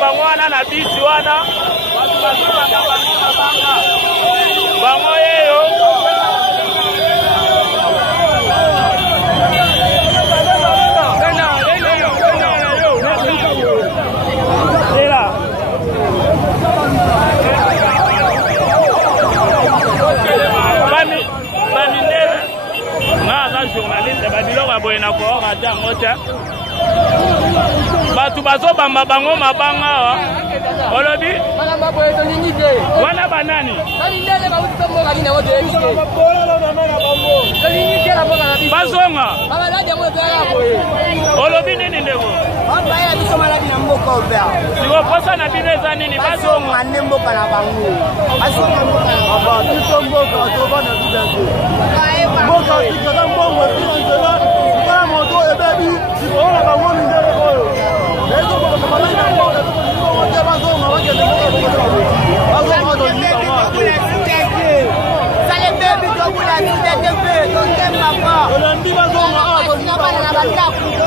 bango wana na bisi wana batu bazobanga banga bango yeyo journaliste babiloko boye na ko rata ngota batu bazobamba bango mabanga olobi wana banani bazonga olobi nini ndeko sikoposa na bino eza nini bazonga Baby,